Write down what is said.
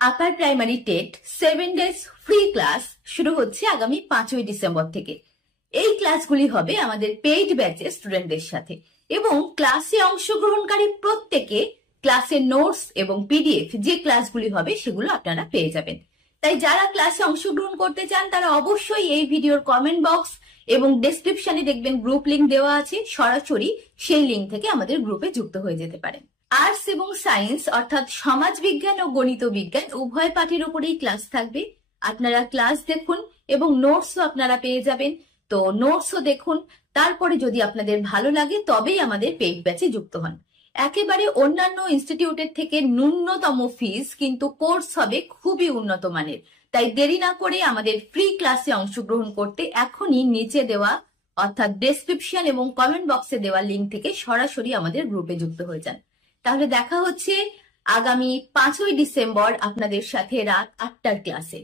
Upper primary TET 7 days free class শুরু হচ্ছে আগামী 5ই ডিসেম্বর থেকে। এই ক্লাসগুলি হবে আমাদের পেইড ব্যাচের স্টুডেন্টদের সাথে এবং ক্লাসে অংশগ্রহণকারী প্রত্যেকে ক্লাসের নোটস এবং পিডিএফ যে ক্লাসগুলি হবে সেগুলো আপনারা পেয়ে যাবেন। তাই যারা ক্লাসে অংশগ্রহণ করতে চান তারা অবশ্যই এই ভিডিওর কমেন্ট বক্স এবং ডেসক্রিপশনে দেখবেন গ্রুপ লিংক দেওয়া আছে, সরাসরি সেই লিংক থেকে আমাদের গ্রুপে যুক্ত হয়ে যেতে পারেন। আর্টস এবং সায়েন্স অর্থাৎ সমাজ বিজ্ঞান ও গণিত বিজ্ঞান উভয় পাঠের উপরেই ক্লাস থাকবে। আপনারা ক্লাস দেখুন এবং নোটসও আপনারা পেয়ে যাবেন। তো নোটসও দেখুন, তারপরে যদি আপনাদের ভালো লাগে তবেই আমাদের পেইড ব্যাচে যুক্ত হন। একেবারে অন্যান্য ইনস্টিটিউটের থেকে ন্যূনতম ফিস, কিন্তু কোর্স হবে খুবই উন্নত মানের। তাই দেরি না করে আমাদের ফ্রি ক্লাসে অংশগ্রহণ করতে এখনই নিচে দেওয়া অর্থাৎ ডেসক্রিপশন এবং কমেন্ট বক্সে দেওয়া লিংক থেকে সরাসরি আমাদের গ্রুপে যুক্ত হয়ে যান। তাহলে দেখা হচ্ছে আগামী 5ই ডিসেম্বর আপনাদের সাথে রাত 8টার ক্লাসে।